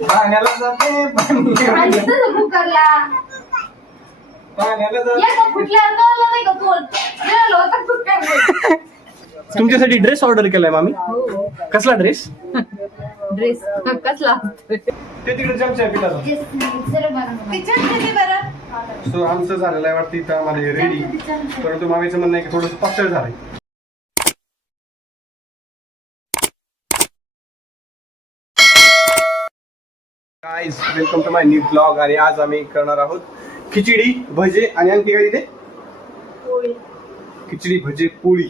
पाण्याला जाते कुकरला पाण्याला जाते. या फुटल्यावर कळलं नाही का कोण गेलो होता कुकर तुमच्यासाठी ड्रेस ऑर्डर केलाय मामी. कसला ड्रेस? ड्रेस कसला ते तिकडे चमचा पिठाचा. सो आमचं झालेलं आहे वाटतं इथं आम्हाला रेडी. परंतु मामीचं म्हणणं आहे की थोडंसं पातळ झालंय. Guys welcome to my new blog. आणि आज आम्ही करणार आहोत खिचडी भजे आणि आणखी काय तिथे खिचडी भजे पोळी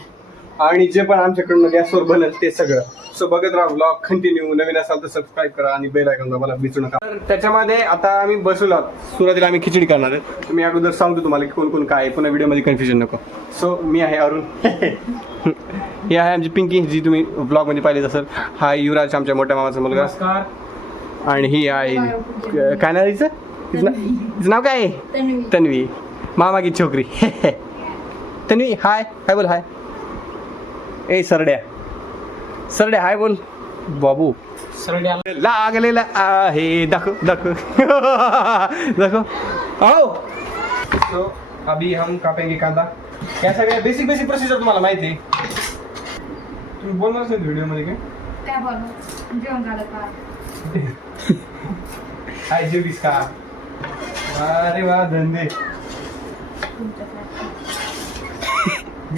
आणि जे पण आमच्याकडनं गॅसवर बनेल ते सगळं. सो बघत राहा ब्लॉग कंटिन्यू. नवीन असाल तर सबस्क्राईब करा आणि बेल आयकॉन दाबायला विसरू नका. तर त्याच्यामध्ये आता आम्ही बसलो आहोत. सुरुवातीला आम्ही खिचडी करणार आहे. मी अगोदर सांगतो तुम्हाला की कोण कोण काय आहे. पुन्हा व्हिडिओमध्ये कन्फ्युजन नको. सो मी आहे अरुण. ही आहे आमची पिंकी जी तुम्ही ब्लॉगमध्ये पाहिलेच असेल. हा युवराज आमच्या मोठ्या मामाचा मुलगा. आणि ही आहे काय नाव हिचं? हिचं नाव काय आहे? तन्वी. मामा की छोकरी. तन्वी हाय हाय बोल. हाय ए सरड्या सरड्या हाय बोल. बाबू सरड्या लागलेला आहे. दाखव दाखव दाखव. आओ. तो अभी हम कापेंगे कांदा. या सगळ्या बेसिक बेसिक प्रोसिजर तुम्हाला माहिती आहे. तुम्ही बोलणारच नाही व्हिडिओमध्ये काय बोलू जेवण झालं का काय जेवीस का? अरे वा धंदे.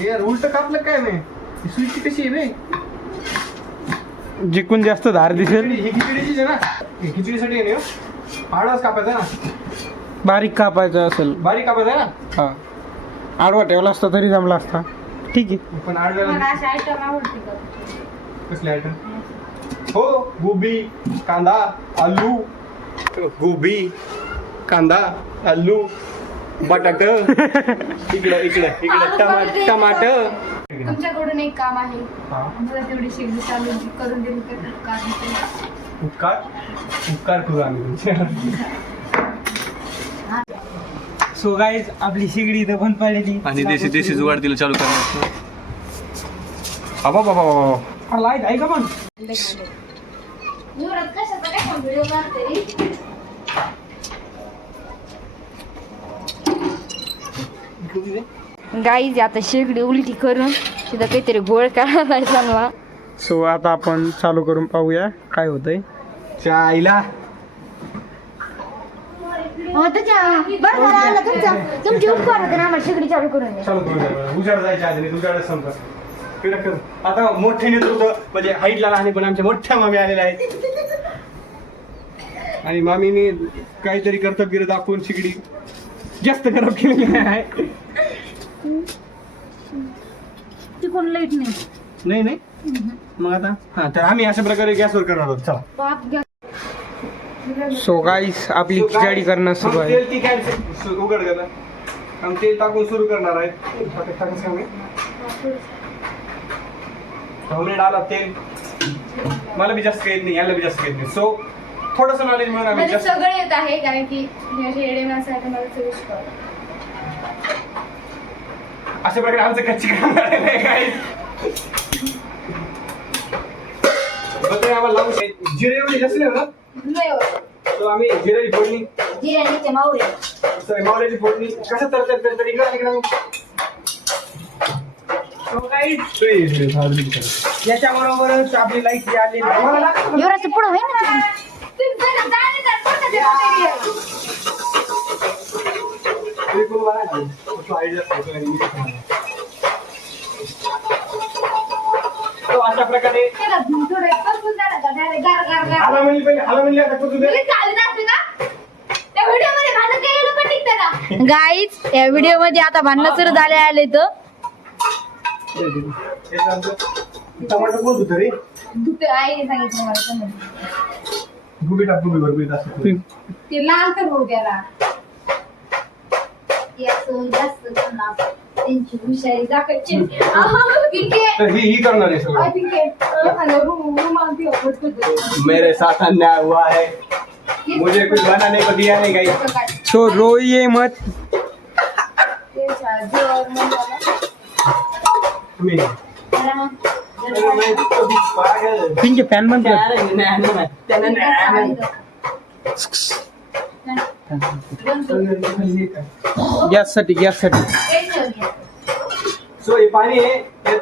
यार उलट कापलं काय नाही. सुईची कशी आहे बे? जिकून जास्त धार दिसेल. ही खिचडीचीच आहे ना? ही खिचडीसाठी आहे ना? आडवाच कापायचा ना? बारीक कापायचं असेल. बारीक कापायचा ना? हा आडवा ठेवला असता तरी जमला असता. ठीक आहे. पण आडव्याला मला अशी आयटम आवडते का कसले आयटम? हो गोबी कांदा आलू. गोबी कांदा आलू बटाट इकडं इकडं इकडं टमाटर. तुमच्याकडून एक काम आहे. हा. मला तेवढी शेगडी चालू करून दिली तर उपकार उपकार करू आम्ही तुमचे. सो गाईज आपली शेगडी इथं बंद पडलेली आणि देशी देशी जुगाड तिला चालू करणार. बाबा बाबा बाबा लाईट आहे का पण? कशाचा काय व्हिडिओ करते गाईज आता शेगडी उलटी करून तिथं काहीतरी गोळ काढायला चांगला. सो आता आपण चालू करून पाहूया काय होतंय. चायला तुमची उपकार होते ना आम्हाला शेगडी चालू करून द्या. चालू करू द्या. उजाड जायच्या आधी तुमच्याकडे संपर्क केला कर. आता मोठे नेतृत्व म्हणजे हाईटला लहान पण आमच्या मोठ्या मामी आलेल्या आहेत. आणि मामीने काहीतरी कर्तव्य दाखवून शिगडी जास्त खराब केलेली आहे. ती कोण लाईट नाही. नाही नाही मग आता हा तर आम्ही अशा प्रकारे गॅसवर करणार आहोत. चला सो गाईज आपली खिचडी करणं सुरू आहे. तेल ती काय उघड करा. आम्ही तेल टाकून सुरू करणार आहे. हमने डाला तेल. मला बी जास्त येत नाही याला बी जास्त येत नाही. सो थोडस नॉलेज म्हणून आम्ही म्हणजे जास्त सगळं येत आहे कारण की येडे माणसं आहे तर मला सगळं शिकवलं. अशा प्रकारे आमचं कच्ची काम आहे काय. बघा आम्हाला लावून जिरे एवढी जास्त नाही ना. नाही होत. तो आम्ही जिऱ्याची फोडणी जिऱ्याचे मावळे सॉरी मावळ्याची फोडणी कसं तरतात तर इकडं याच्याबरोबरच आपली लाईट आली. एवढं पुढं होईल ना. अशा प्रकारे गाईज या व्हिडिओ मध्ये आता भांडण सुरू झाले आले तर टमाटर कोण धुतं रे? आईने सांगितलं मला समजलं. गुबी टाक गुबी भरपूर असं ते लाल तर होऊ द्याला जास्त त्यांची हुशारी दाखवायची. तर ही करणार आहे सगळं. मेरे साथ अन्याय हुआ है मुझे कुछ बनाने को दिया नहीं गई. सो रो ये मत. तुम्ही पिंके फॅन बंद कर. गॅससाठी सो हे पाणी आहे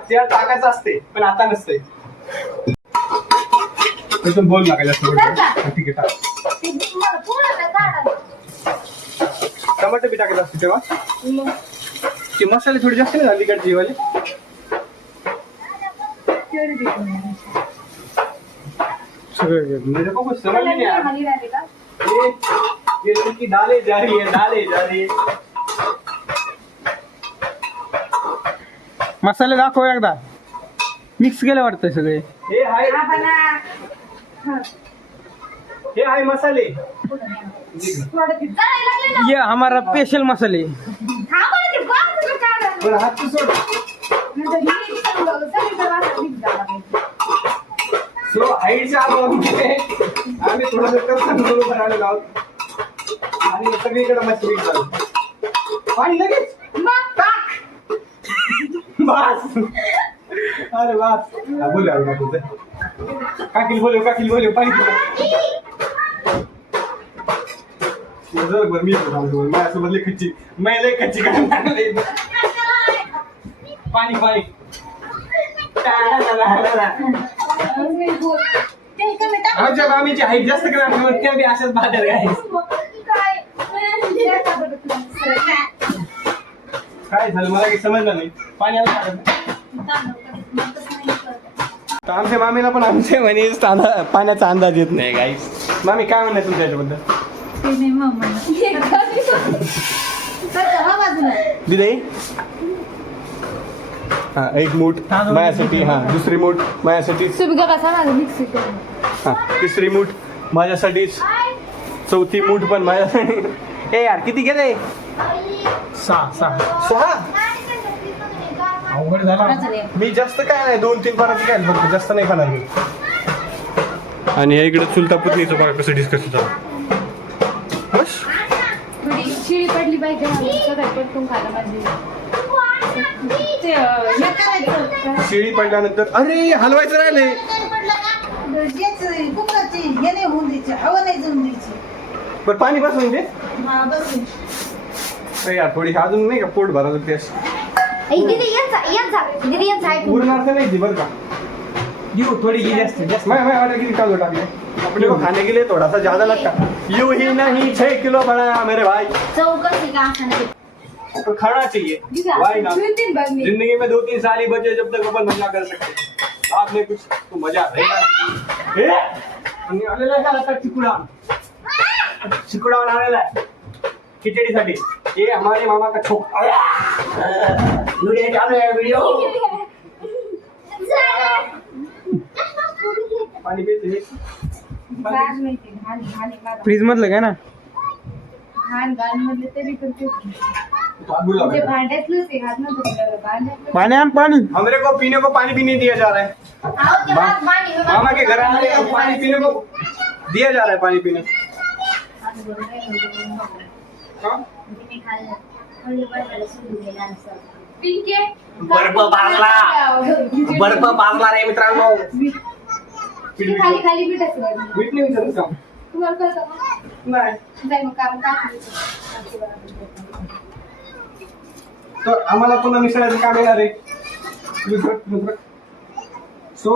त्या टाकायचं असते पण आता नसते. एकदम बोल लागायला ठीक आहे टाक. टमाटर बी टाकायचं असते तेव्हा ते मसाले थोडे जास्त नाही झाले तिकडची वाले. सगळं मेरे को कुछ समझ नहीं आ रहा. ये लड़की डाले जा रही है. मसाले दाखव एकदा. मिक्स केलं वाटतं सगळे. हे हाय मसाले. ये हमारा स्पेशल मसाले. पण हात तू सोड. सो हाईटच्या अभावामुळे आम्ही थोडंसं कसं बरोबर आलेलो आहोत आणि सगळीकडे मस्त मिक्स झालं. पाणी लगेच बस. अरे बस बोल काकील बोल पाणी बरोबर मी माझ्यासोबत लई खच्ची पाणी आमच्या मामीची हाईट जास्त करणार त्या बी अशाच बाहेर आहे. काय झालं मला काही समजलं नाही. पाणी आलं तर आमच्या मामीला पण आमचे म्हणे पाण्याचा अंदाज येत नाही. गाईस मामी काय म्हणणं तुमच्या याच्याबद्दल? दिदे हा एक मूठ माझ्यासाठी. हा दुसरी मूठ माझ्यासाठी. हा तिसरी मूठ माझ्यासाठीच. चौथी मूठ पण माझ्यासाठी. ए यार किती गेले? 6 अवघड झाला. मी जास्त काय नाही 2-3 पानाची काय फक्त जास्त नाही खाणार मी. आणि इकडे चुलता पुतणीचं बघा कसं डिस्कस झालं. बस शिळी पडली पाहिजे पटकन खायला पाहिजे. शिळी पडल्यानंतर अरे हलवायचं राहिले. बरं पाणी बसून दे यार थोडी अजून नाही का पोट भरायचं ते उरणार तर नाही ती बरं का. येऊ थोडी गेली असते जास्त. मैं किती काजू टाकले अपने को खाने के लिए थोड़ा सा ज्यादा लगता. यूं ही नहीं 6 किलो बड़ा मेरे भाई. तो खाना चाहिए भाई ना. जिंदगी में 2-3 साल ही बचे जब तक अपन मजा कर सकते. आपने कुछ तो मजा आलेला आहे चिकुडावर आलेला आहे खिचडीसाठी. ये हमारे मामा का छोक वीडियो पाणी पिते. फ्रीज मधलं काय ना. पाणी आण पाणी. हमरे को पीने को पानी भी नहीं दिया जा रहा है. मामा के घर आने को पानी पीने को दिया जा रहा है. पानी पीने बर्फ भाजला रे मित्रांनो. खाली खाली मीठ नाही विचारत का? नाही तर आम्हाला पुन्हा मिसळायचं काम येणार आहे. सो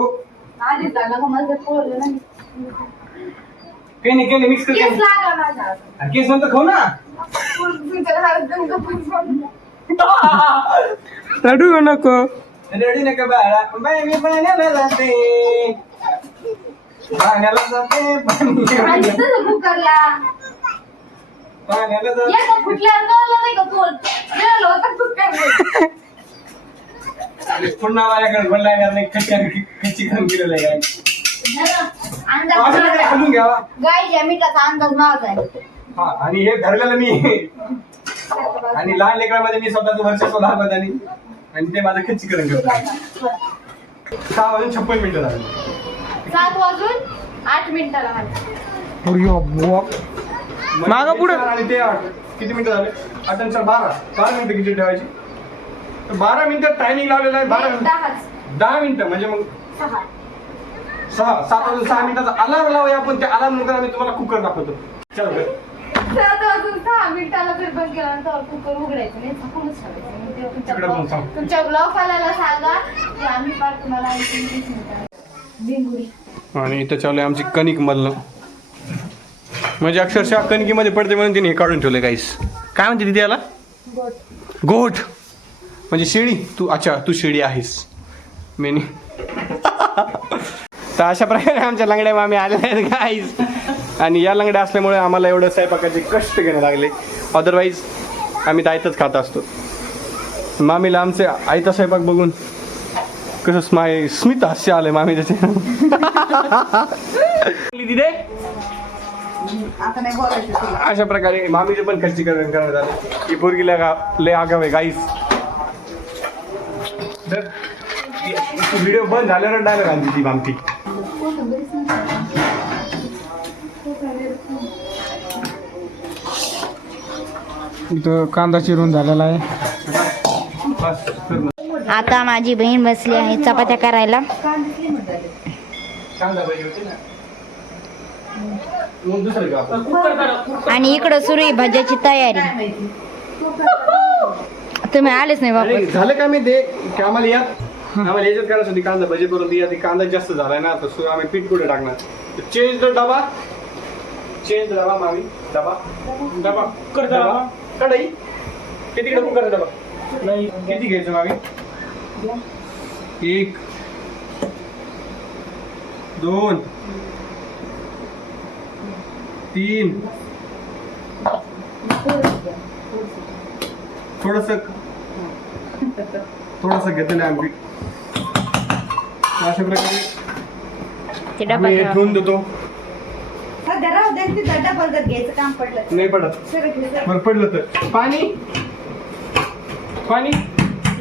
काही नाही मिक्स करते. केस नंतर खाऊ ना. रडू नको. रेडी नका बाळा. मी पाण्याला जाते पाण्याला जाते पुन्हा माझ्याकडे पण लागणार नाही. कच्ची घालून गेलेलं आहे. घालून घ्यावा गाईच्या मिठाचा अंदाज माझा आहे. हा आणि हे धरलेलं मी आणि लहान लेकरामध्ये मी स्वतःच वर्चस्व दाखवत आणि ते माझं खच्चीकरण करतो. 6 वाजून 56 मिनिटं झाली. 7 वाजून 8 मिनिटाला मागं पुढे. आणि ते किती मिनिटं झाले? 8 आणि 12 मिनिटं किती ठेवायची. तर 12 मिनिटं टायमिंग लावलेलं आहे. 10 मिनिटं म्हणजे मग 7 वाजून 6 मिनिटाचा अलार्म लावूया आपण. त्या अलार्म नंतर आम्ही तुम्हाला कुकर दाखवतो. चल बरं. 7 वाजून 6 मिनिटाला जर बंद केला तर कुकर उघडायचं नाही, झाकूनच ठेवायचं. मग ते तिकडे जाऊन सांग. तुमच्या ब्लॉग वाल्याला सांगा की आम्ही पार तुम्हाला 20 मिनिटात बिंगुरी. आणि इथं चालू आहे आमची कणिक मधलं, म्हणजे अक्षरशः कणकीमध्ये पडते म्हणून तिने हे काढून ठेवले. गाईस काय म्हणते तिथे याला? गोठ म्हणजे शेळी. तू शेळी आहेस मेनी. तर अशा प्रकारे आमच्या लंगड्या मामी आलेल्या आहेत गाईस. आणि या लंगड्या असल्यामुळे आम्हाला एवढं स्वयंपाकाचे कष्ट घेणे लागले. अदरवाईज आम्ही तर आयतच खात असतो. मामीला आमचे आयता स्वयंपाक बघून कसं स्मित हास्य आलंय मामी त्याचे. तिथे अशा प्रकारे मामीचे पण खच्चीकरण करण्यात आले. ही पोरगीला लय आगाव आहे गाईस. तर व्हिडिओ बंद झाल्यावर डायरेक्ट आणली ती मामती. इथं कांदा चिरून झालेला आहे. आता माझी बहीण बसली आहे चपात्या करायला. आणि इकडं सुरू आहे भाज्याची तयारी. तुम्ही आलेच नाही बाबा. झालं का मी ते की आम्हाला याच्यात करायचं होती कांदा भजी करून ती कांदा जास्त झालाय ना, तर आम्ही पीठ कुठे टाकणार. चेंज द डबा मामी. डबा कढई किती कुकर डबा किती घ्यायचं मामी? 1 2 3 थोडस घेतलेलं आहे आम्ही. अशा प्रकारे आम्ही ठेवून देतो. नाही पडत. बरं पडलं तर पाणी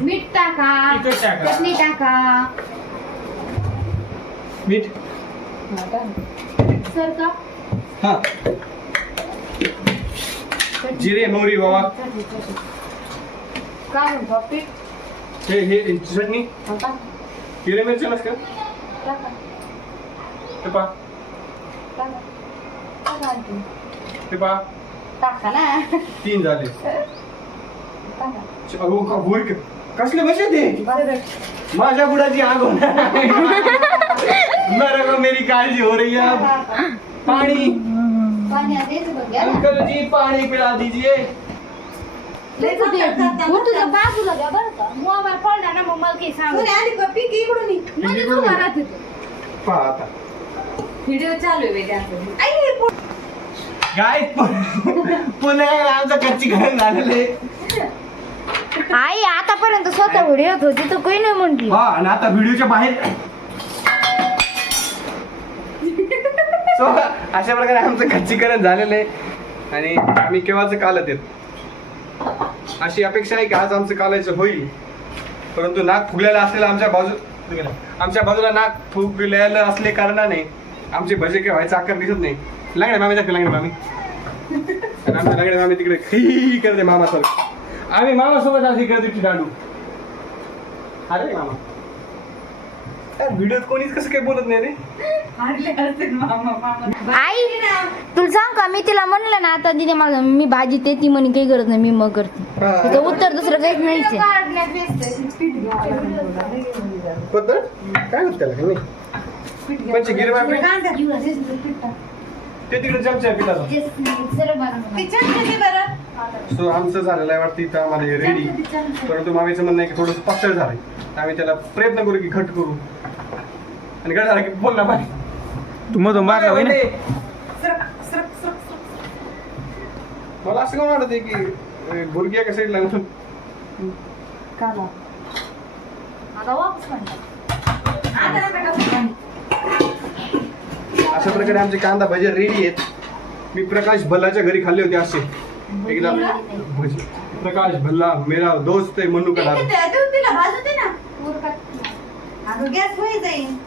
मीठ टाका, चटणी टाका, मीठ सर का हा जिरे मोहरी बाबा. काय म्हणतो पीठ हे चटणी हिरे मिरची नसतं टाका ते पा ते पा टाका ना. 3 झाले. कसले बसे ते माझ्या बुडाची आग होणार. मेरी काळजी हो रही है. पाणी अंकल जी पाणी पिला दीजिए. तुझं बाजूला द्या बरं का. मोबाईल पडला ना मग मला काही सांगू. पहा आता व्हिडिओ चालू आहे. काय पुन्हा आमचं कच्ची घर झालेले. आई आतापर्यंत स्वतः व्हिडिओ होती तर काही नाही म्हटली. हा आणि आता व्हिडिओच्या बाहेर. सो अशा प्रकारे आमचं खच्चीकरण झालेलं आहे. आणि आम्ही केव्हाच कालत येत. अशी अपेक्षा आहे की आज आमचं कालायचं होईल, परंतु नाक फुगलेलं असलेलं आमच्या बाजूला नाक फुगलेलं असले कारणाने आमचे भजे केव्हा व्हायचा आकार दिसत नाही. लागणे मामी दाखव लागणे मामी. आणि आमच्या लागणे मामी तिकडे खी करते मामासोबत. आम्ही मामासोबत अशी करते दांडू. अरे मामा व्हिडिओत कोणीच कसं काही बोलत नाही रे. आई तुला सांग का, मी तिला म्हणलं ना आता तिने मला मी भाजी ते ती म्हणे काही गरज नाही मी मग करते. तिचं उत्तर दुसरं काहीच नाहीच. काय होत त्याला नाही पंच गिरवा ते तिकडे चमचा आहे पिठाचा. सो आमचं झालेलं आहे वाटतं इथं आम्हाला रेडी. परंतु मामीचं म्हणणं आहे की थोडंसं पातळ झालंय. आम्ही त्याला प्रयत्न करू की घट करू. आणि घट झाला की बोल ना बाय तू मधून मारला होय ना. मला असं काय वाटत आहे की गुडघ्या का साईडला अशा प्रकारे आमचे कांदा भजी रेडी आहेत. मी प्रकाश भल्लाच्या घरी खाल्ले होते असे एकदा भजी. प्रकाश भल्ला मेरा दोस्त है मनु का.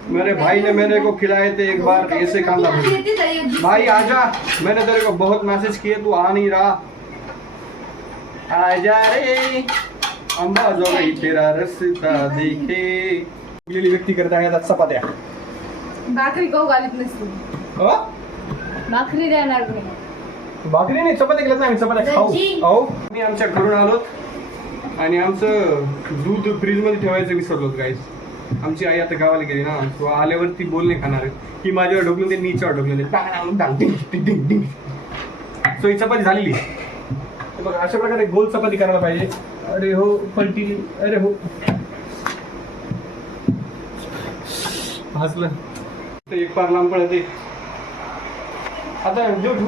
मेरे भाई ने मेरे को खिलाए थे एक बार ऐसे कांदा भजी. भाई आजा, मैंने तेरे को बहुत मैसेज किए तू आ नहीं रहा. आजा रे अंबा जो गई तेरा रस्ता देखे. व्यक्ती करता आहेत चपात्या. भाकरी गहू घालीत नसते हो? भाकरी देणार नाही भाकरी नाही चपाती केलं आम्ही चपात्या खाऊ दही. अहो मी आमच्या घरून आलो आणि आमचं दूध फ्रीज मध्ये ठेवायचं विसरलो गाईस. आमची आई आता गावाला गेली ना, तो आल्यावरती बोल नाही खाणार की माझ्यावर ढोकलं ते नीच्यावर ढोकलं ते सो ही चपाती झालेली. बघा अशा प्रकारे गोल चपाती करायला पाहिजे. अरे हो पलटी, अरे हो हसलं एक पार लांब पडते. आता जो घेऊ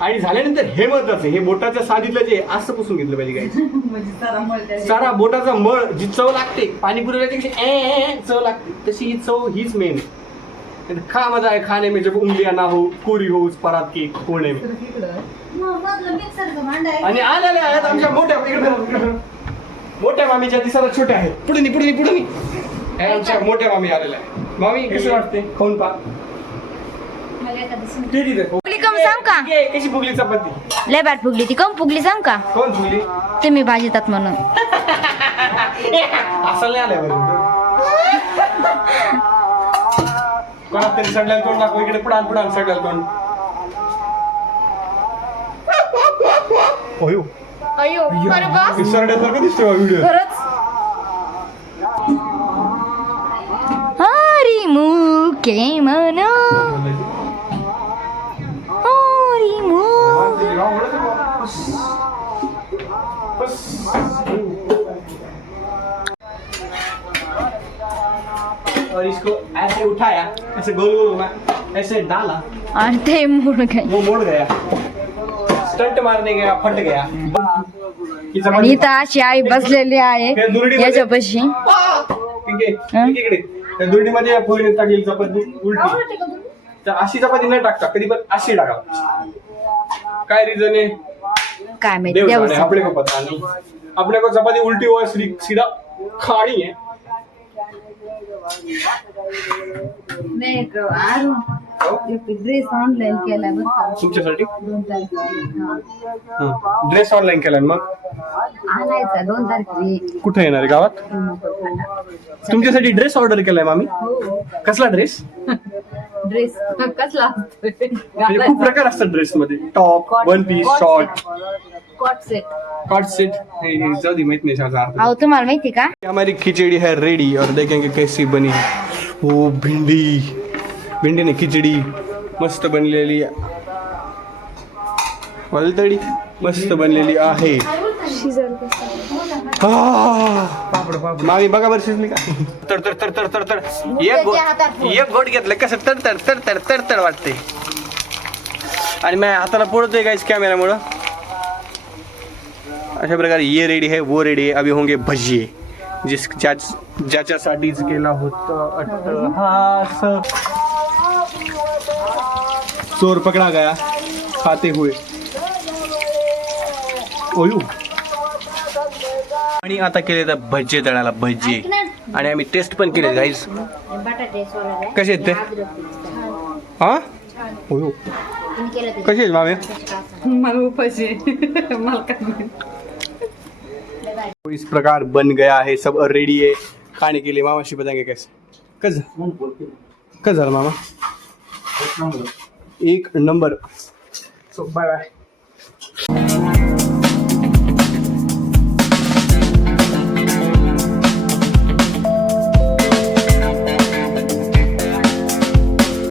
आणि झाल्यानंतर हे महत्वाचं, हे बोटाच्या साधीतलं जे असं पुसून घेतलं पाहिजे काय. सारा बोटाचा मळ जी चव लागते पाणीपुरीला चव लागते तशी ही चव हीच मेन. खा मजा आहे खाने में जब उंगलियां ना हो, कोरी हो उस परात के कोने में. आणि आलेल्या आहेत आमच्या मोठ्या मामीच्या दिसाला छोट्या आहेत. पुढे हे आमच्या मोठ्या मामी आलेल्या आहेत. मामी कशी वाटते खाऊन पा. फुगली कम सांग का कशी फुगली चपाती? लय बाट फुगली ती कम फुगली सांग का कोण फुगली? तुम्ही भाजीतात म्हणून असं नाही आलं कोणात तरी सडल्याला तोंड दाखव इकडे. पुढान सडल्याला तोंड. अयो अयो अरे बास सरड्यासारखं दिसतो व्हिडिओ. खरंच हरी मुके मन हरी मुक और इसको ऐसे उठाया, ऐसे गोल गोल घुमा, ऐसे डाला, आणि ते मुड गई वो मुड़ गया, स्टंट मारने गया, फट गया. आणि इथं अशी आई बसलेली आहे याच्यापाशी इकडे त्या दुर्डीमध्ये पोळी टाकली चपाती उलटी. तर अशी चपाती न टाकता कधी पण अशी टाका. काय रिझन आहे काय माहिती देव देव जाणे, अपने को पता नहीं. अपने को चपाती उल्टी हुआ सीधा खानी है. ड्रेस ऑनलाईन केला तुमच्यासाठी ड्रेस ऑनलाईन केलाय. मग आणायचा 2 तारखेला कुठे येणार आहे गावात? तुमच्यासाठी ड्रेस ऑर्डर केलाय मामी. कसला ड्रेस? ड्रेस कसला म्हणजे खूप प्रकार असतात ड्रेस मध्ये. टॉप, वन पीस, शॉर्ट, कॉट सेट. जाऊ दे माहित नाही शाळा. अहो तुम्हाला माहिती का हमारी खिचड़ी है रेडी और देखेंगे कैसी बनी. ओ भिंडी ने खिचडी मस्त बनलेली वलतडी मस्त बनलेली आहे. मामी बघा बरं शिजली का? तर एक गोट घेतलं कसं तर वाटते. आणि मी हाताला पोळतोय गाइस कॅमेरामुळं. अशा प्रकारे ये रेडी है वो रेडी है. अभी होंगे भजिये ज्याच्यासाठीच केला होता अट्टहास. चोर पकडा गया खाते हुए. ओयू. आणि आता केले तर भजे तळाला भजे. आणि आम्ही टेस्ट पण केले गाईज. कसे आहेत ते? हा ओयू कसे आहेत मामे? इस प्रकार बन गया है, सब रेडी है खाने के लिए. मामा शी बताएंगे कैसे कस झालं मामा? एक नंबर. So bye bye.